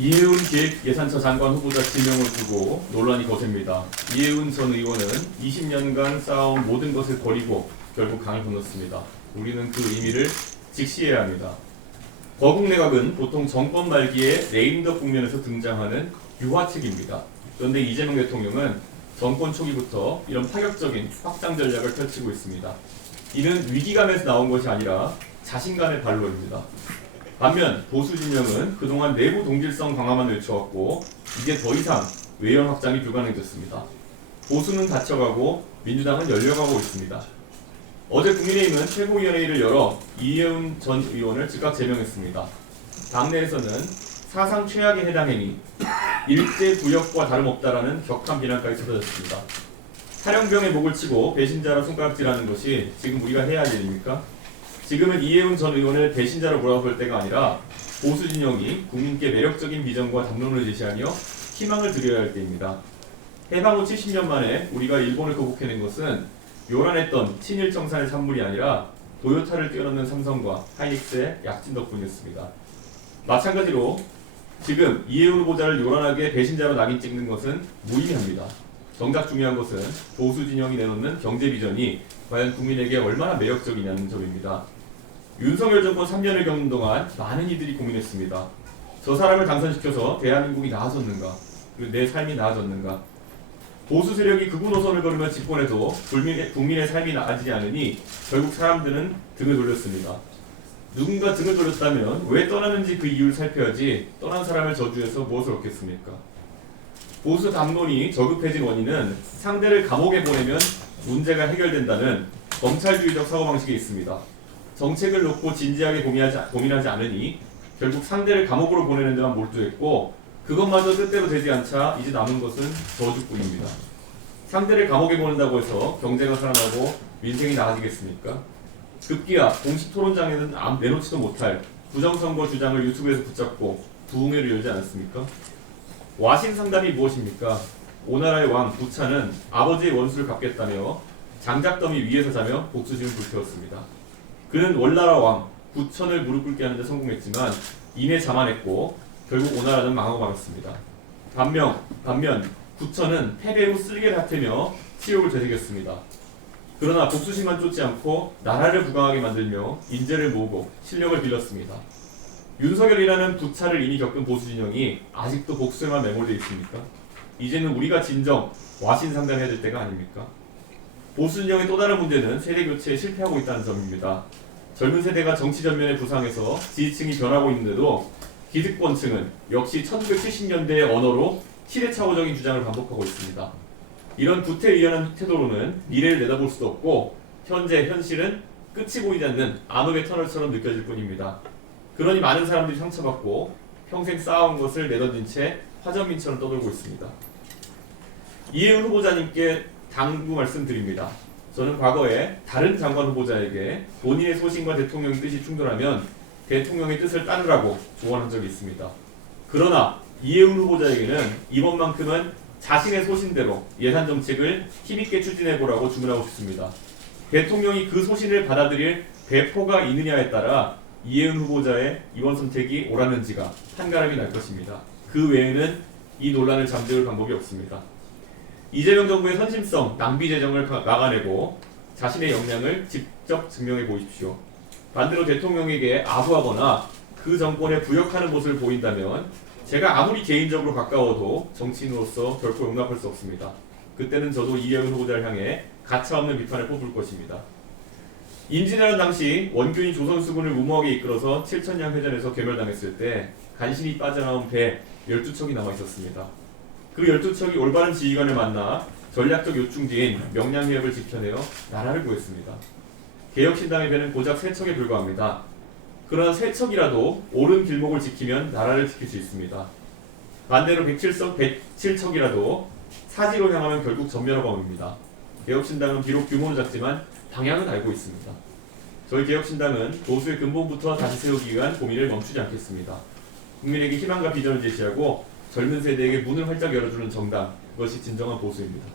이해운 기획예산처 장관 후보자 지명을 두고 논란이 거셉니다. 이해운 전 의원은 20년간 쌓아온 모든 것을 버리고 결국 강을 건넜습니다. 우리는 그 의미를 직시해야 합니다. 거국 내각은 보통 정권 말기에 레임덕 국면에서 등장하는 유화책입니다. 그런데 이재명 대통령은 정권 초기부터 이런 파격적인 확장 전략을 펼치고 있습니다. 이는 위기감에서 나온 것이 아니라 자신감의 발로입니다. 반면 보수 진영은 그동안 내부 동질성 강화만 외쳐왔고 이제 더 이상 외연 확장이 불가능해졌습니다. 보수는 닫혀가고 민주당은 열려가고 있습니다. 어제 국민의힘은 최고위원회의를 열어 이해운 전 의원을 즉각 제명했습니다. 당내에서는 사상 최악의 해당 행위, 일제 구역과 다름없다라는 격한 비난까지 쏟아졌습니다. 탈영병의 목을 치고 배신자로 손가락질하는 것이 지금 우리가 해야 할 일입니까? 지금은 이해운 전 의원을 배신자로 몰아볼 때가 아니라 보수 진영이 국민께 매력적인 비전과 담론을 제시하며 희망을 드려야 할 때입니다. 해방 후 70년 만에 우리가 일본을 극복해낸 것은 요란했던 친일 정산의 산물이 아니라 도요타를 뛰어넘는 삼성과 하이닉스의 약진 덕분이었습니다. 마찬가지로 지금 이해운 후보자를 요란하게 배신자로 낙인 찍는 것은 무의미합니다. 정작 중요한 것은 보수 진영이 내놓는 경제 비전이 과연 국민에게 얼마나 매력적이냐는 점입니다. 윤석열 정권 3년을 겪는 동안 많은 이들이 고민했습니다. 저 사람을 당선시켜서 대한민국이 나아졌는가? 그리고 내 삶이 나아졌는가? 보수 세력이 극우 노선을 걸으며 집권해도 국민의 삶이 나아지지 않으니 결국 사람들은 등을 돌렸습니다. 누군가 등을 돌렸다면 왜 떠나는지 그 이유를 살펴야지 떠난 사람을 저주해서 무엇을 얻겠습니까? 보수 담론이 저급해진 원인은 상대를 감옥에 보내면 문제가 해결된다는 검찰주의적 사고방식에 있습니다. 정책을 놓고 진지하게 고민하지 않으니 결국 상대를 감옥으로 보내는 데만 몰두했고 그것마저 뜻대로 되지 않자 이제 남은 것은 저주뿐입니다. 상대를 감옥에 보낸다고 해서 경제가 살아나고 민생이 나아지겠습니까? 급기야 공식 토론장에는 내놓지도 못할 부정선거 주장을 유튜브에서 붙잡고 부흥회를 열지 않았습니까? 와신 상담이 무엇입니까? 오나라의 왕 부차는 아버지의 원수를 갚겠다며 장작더미 위에서 자며 복수심을 불태웠습니다. 그는 월나라 왕 부천을 무릎 꿇게 하는 데 성공했지만 이내 자만했고 결국 오나라는 망하고 말았습니다. 반면 부천은 패배 후 쓸개를 핫태며 치욕을 되새겼습니다. 그러나 복수심만 쫓지 않고 나라를 부강하게 만들며 인재를 모으고 실력을 빌렸습니다. 윤석열이라는 부차를 이미 겪은 보수 진영이 아직도 복수에만 매몰되어 있습니까? 이제는 우리가 진정 와신 상담해야 될 때가 아닙니까? 보수 진영의 또 다른 문제는 세대 교체에 실패하고 있다는 점입니다. 젊은 세대가 정치 전면에 부상해서 지지층이 변하고 있는데도 기득권층은 역시 1970년대의 언어로 시대착오적인 주장을 반복하고 있습니다. 이런 구태의연한 태도로는 미래를 내다볼 수도 없고 현실은 끝이 보이지 않는 암흑의 터널처럼 느껴질 뿐입니다. 그러니 많은 사람들이 상처받고 평생 쌓아온 것을 내던진 채 화전민처럼 떠돌고 있습니다. 이해운 후보자님께 당부 말씀드립니다. 저는 과거에 다른 장관 후보자에게 본인의 소신과 대통령의 뜻이 충돌하면 대통령의 뜻을 따르라고 조언한 적이 있습니다. 그러나 이해운 후보자에게는 이번만큼은 자신의 소신대로 예산 정책을 힘있게 추진해보라고 주문하고 싶습니다. 대통령이 그 소신을 받아들일 배포가 있느냐에 따라 이해운 후보자의 이번 선택이 옳았는지가 판가름이 날 것입니다. 그 외에는 이 논란을 잠재울 방법이 없습니다. 이재명 정부의 선심성, 낭비 재정을 막아내고 자신의 역량을 직접 증명해 보십시오. 반대로 대통령에게 아부하거나 그 정권에 부역하는 모습을 보인다면 제가 아무리 개인적으로 가까워도 정치인으로서 결코 용납할 수 없습니다. 그때는 저도 이해운 후보자를 향해 가차없는 비판을 뽑을 것입니다. 임진왜란 당시 원균이 조선수군을 무모하게 이끌어서 칠천량 해전에서 괴멸당했을 때 간신히 빠져나온 배 12척이 남아있었습니다. 그 12척이 올바른 지휘관을 만나 전략적 요충지인 명량해협을 지켜내어 나라를 구했습니다. 개혁신당의 배는 고작 3척에 불과합니다. 그러나 3척이라도 옳은 길목을 지키면 나라를 지킬 수 있습니다. 반대로 107척이라도 사지로 향하면 결국 전멸하고맙니다. 개혁신당은 비록 규모는 작지만 방향은 알고 있습니다. 저희 개혁신당은 보수의 근본부터 다시 세우기 위한 고민을 멈추지 않겠습니다. 국민에게 희망과 비전을 제시하고 젊은 세대에게 문을 활짝 열어주는 정당, 그것이 진정한 보수입니다.